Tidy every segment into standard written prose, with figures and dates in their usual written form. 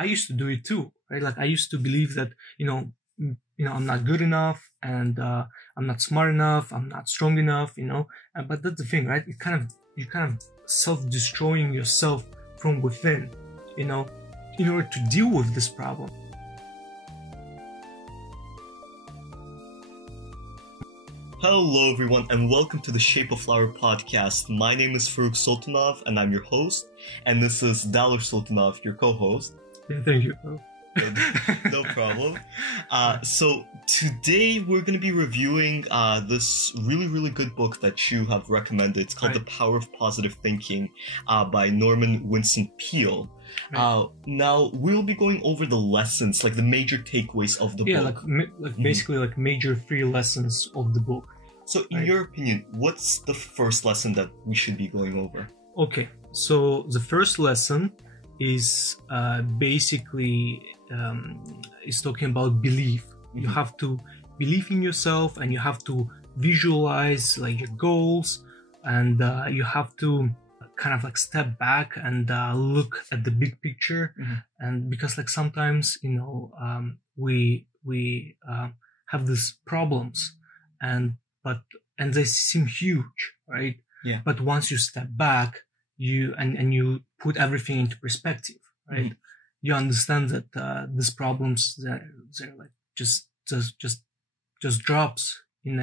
I used to do it too, right? Like I used to believe that, I'm not good enough, and I'm not smart enough, I'm not strong enough, but that's the thing, right? You're kind of self-destroying yourself from within, in order to deal with this problem. Hello everyone, and welcome to the Shape of Flower podcast. My name is Farrukh Sultanov and I'm your host, and this is Daler Sultanov, your co-host. Yeah, thank you. No problem. So today we're going to be reviewing this really good book that you have recommended. It's called The Power of Positive Thinking by Norman Vincent Peale. Now we'll be going over the lessons, like the major takeaways of the book. Basically like major 3 lessons of the book. So in your opinion, what's the first lesson that we should be going over? Okay, so the first lesson is basically is talking about belief. You have to believe in yourself, and you have to visualize like your goals, and you have to kind of like step back and look at the big picture. And because like sometimes we have these problems, and they seem huge, right? Yeah. But once you step back, you put everything into perspective, right? You understand that these problems, they're like just drops in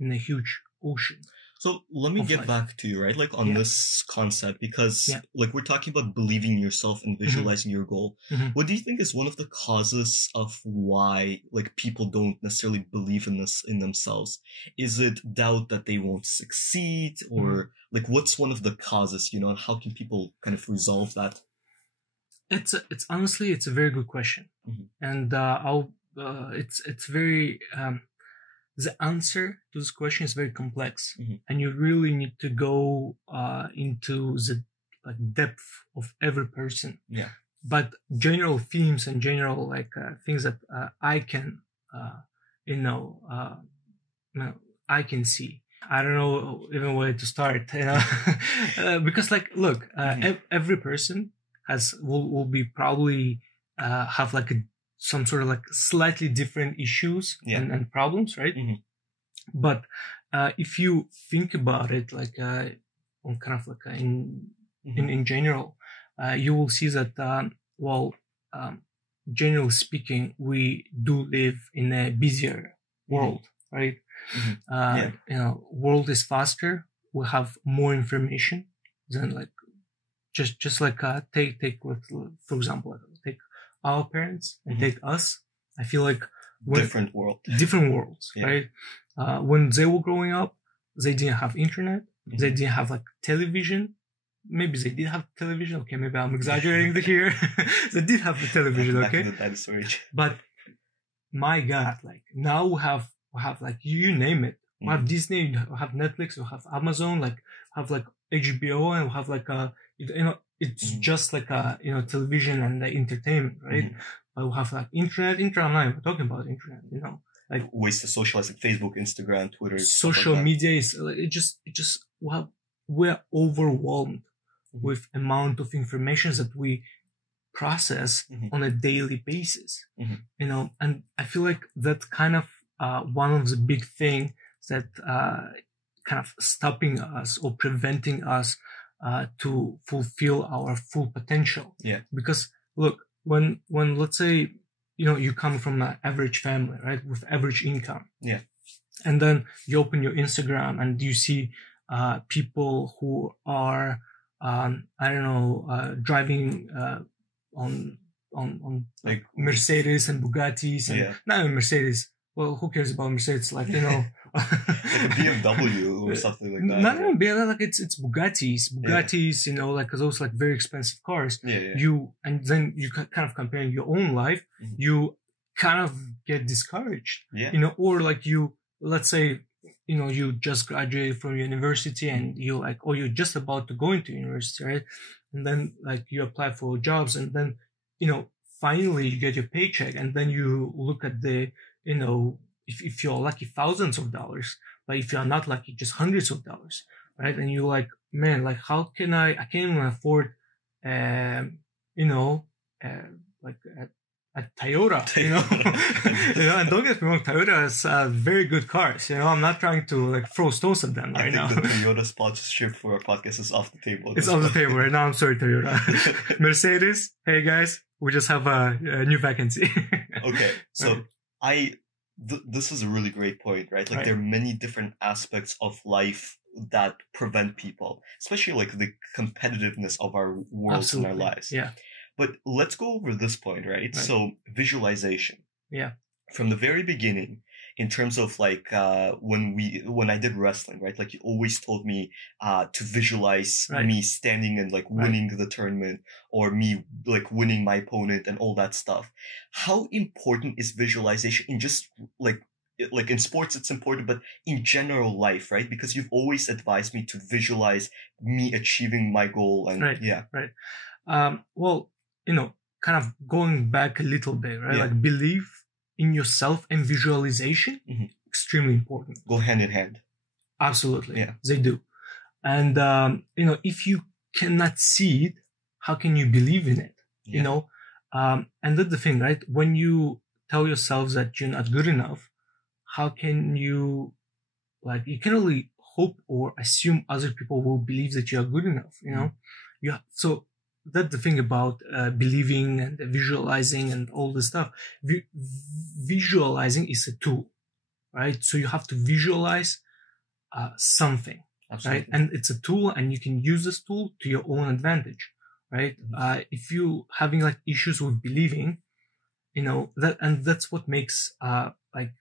a huge ocean. So let me get back to you, right? Like on this concept, because like we're talking about believing in yourself and visualizing your goal. What do you think is one of the causes of why like people don't necessarily believe in this in themselves? Is it doubt that they won't succeed, or like what's one of the causes, and how can people kind of resolve that? It's honestly, it's a very good question. And it's very, the answer to this question is very complex, and you really need to go into the depth of every person. Yeah. But general themes and general things that I can, I can see. I don't know even where to start, because look, every person will be probably have some sort of slightly different issues and problems, right? But if you think about it on kind of in general, you will see that generally speaking, we do live in a busier world, right? World is faster. We have more information than just take for example, take our parents and take us. I feel like different worlds, right? When they were growing up, they didn't have internet. They didn't have television. Maybe they did have television. Okay, maybe I'm exaggerating here. They did have the television, okay? But my God, now we have you name it. We have Disney, we have Netflix, we have Amazon, have HBO, and we have it's just television and television, right? But we have internet. I'm not even talking about internet, ways to socialize, like Facebook, Instagram, Twitter. Social media is we're overwhelmed with amount of information that we process on a daily basis, and I feel like that's kind of one of the big things that kind of stopping us or preventing us to fulfill our full potential. Yeah. Because look, when let's say you come from an average family, right, with average income. Yeah. And then you open your Instagram and you see people who are driving on Mercedes and Bugattis, and not even Mercedes. Well, who cares about Mercedes? Like a BMW or something like that. Not even BMW, it's Bugattis, those very expensive cars. And then you kind of comparing your own life, you kind of get discouraged. Or let's say, you just graduated from university and you're just about to go into university, right? And then you apply for jobs, and then, finally you get your paycheck, and then you look at the, if you're lucky, thousands of dollars, but if you're not lucky, just hundreds of dollars, right? And you're like, man, how can I can't even afford, like at Toyota, you know. And don't get me wrong, Toyota is very good cars. You know, I'm not trying to like throw stones at them right now. I think the Toyota sponsorship for our podcast is off the table. It's off the table right now. I'm sorry, Toyota. Mercedes, hey guys, we just have a new vacancy. Okay, so this is a really great point, right? Like there are many different aspects of life that prevent people, especially like the competitiveness of our worlds and our lives. Yeah. But let's go over this point, right? So visualization. Yeah. From the very beginning, in terms of like when I did wrestling, right? Like you always told me to visualize me standing and like winning the tournament, or me like winning my opponent and all that stuff. How important is visualization in just like in sports it's important, but in general life, right? Because you've always advised me to visualize me achieving my goal and well, you know, kind of going back a little bit, right? Like belief in yourself and visualization, extremely important. Go hand in hand. Absolutely. Yeah. They do. And, you know, if you cannot see it, how can you believe in it? You know? And that's the thing, right? When you tell yourself that you're not good enough, how can you, like, you can only hope or assume other people will believe that you are good enough, you know? So that's the thing about believing and visualizing and all this stuff. Visualizing is a tool, right? So you have to visualize something, right? And it's a tool, and you can use this tool to your own advantage, right? If you having like issues with believing, you know, that's what makes like,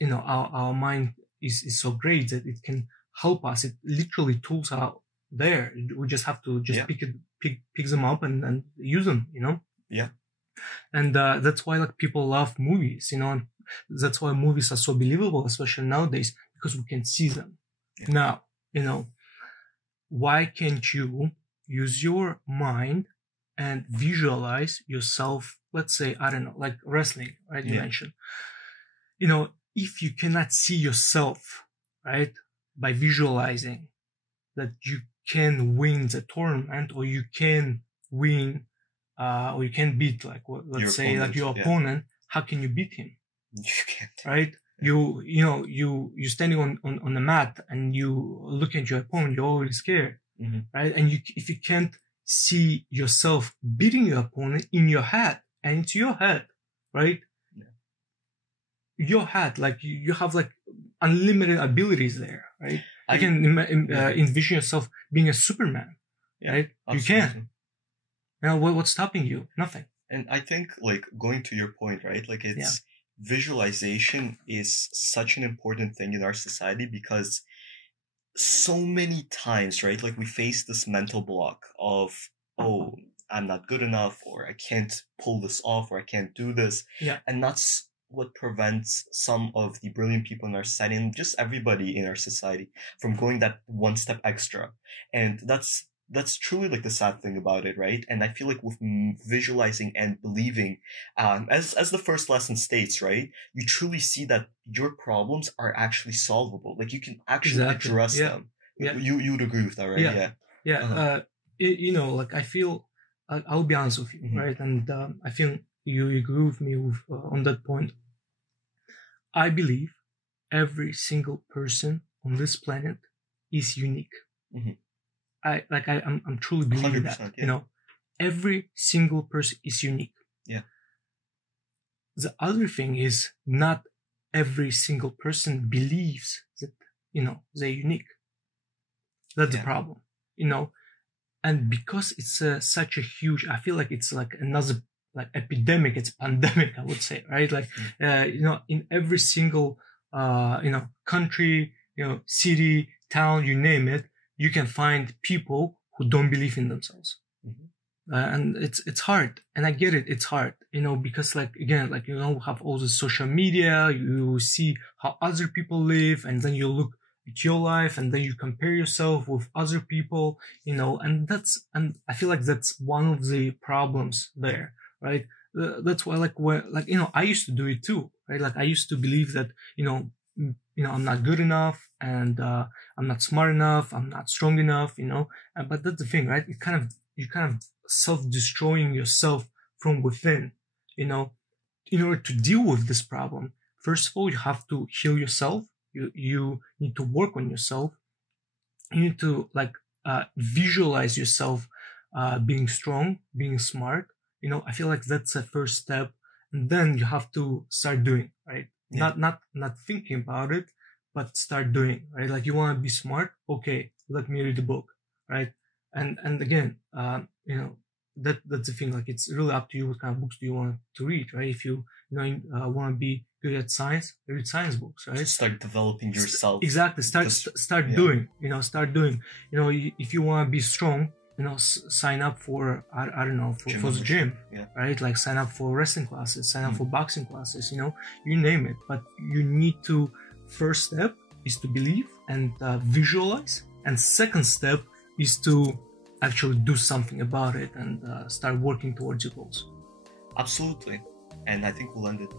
you know, our mind is so great that it can help us. It literally tools out there. We just have to just pick them up and use them, you know? Yeah. And that's why like people love movies, you know, and that's why movies are so believable, especially nowadays, because we can see them. Now, you know, why can't you use your mind and visualize yourself? Let's say, I don't know, like wrestling, right? You mentioned, you know, if you cannot see yourself, right, by visualizing that you can win the tournament, or you can win, or you can beat, like, let's say, like your opponent, how can you beat him? You can't. Right? You know, you're standing on the mat and you look at your opponent, you're already scared, right? And if you can't see yourself beating your opponent in your head, and it's your head, right? Your head, like you have like unlimited abilities there, right? You can envision yourself being a Superman, right? Absolutely. You can. Now, what's stopping you? Nothing. And I think, like, going to your point, right? Like, it's visualization is such an important thing in our society, because so many times, right? Like, we face this mental block of, oh, I'm not good enough, or I can't pull this off, or I can't do this. Yeah. And that's what prevents some of the brilliant people in our society, and just everybody in our society, from going that one step extra. And that's truly like the sad thing about it, right? And I feel like with visualizing and believing, as the first lesson states, right, you truly see that your problems are actually solvable. Like you can actually address them. Yeah. You would agree with that, right? Yeah. You know, like I feel, I'll be honest with you, right? And I feel you agree with me on that point. I believe every single person on this planet is unique. I'm truly believing that, you know, every single person is unique. Yeah. The other thing is, not every single person believes that, you know, they're unique. That's the problem, you know, and because it's such a huge, I feel like it's like another like epidemic, it's pandemic, I would say, right? Like, you know, in every single, you know, country, you know, city, town, you name it, you can find people who don't believe in themselves. And it's hard. And I get it. It's hard, you know, because like, again, like, you know, we have all the social media, you see how other people live, and then you look at your life, and then you compare yourself with other people, you know, and I feel like that's one of the problems there, right? That's why, like, you know, I used to do it too, right? Like I used to believe that, you know, I'm not good enough, and I'm not smart enough, I'm not strong enough, you know. But that's the thing, right? You're kind of self-destroying yourself from within. In order to deal with this problem, first of all, you have to heal yourself. You need to work on yourself. You need to visualize yourself being strong, being smart. I feel like that's a first step, and then you have to start doing, right? Yeah. Not thinking about it, but start doing, right? Like, you want to be smart, okay, let me read a book, right? And again, that's the thing. Like, it's really up to you what kind of books do you want to read, right? If you want to be good at science, read science books, right? Start developing yourself. Exactly. Start doing. Start doing. If you want to be strong, sign up for I don't know, for the gym, right? Like, sign up for wrestling classes, sign up for boxing classes. You name it. But you need to. First step is to believe and visualize, and second step is to actually do something about it and start working towards your goals. Absolutely. And I think we'll end it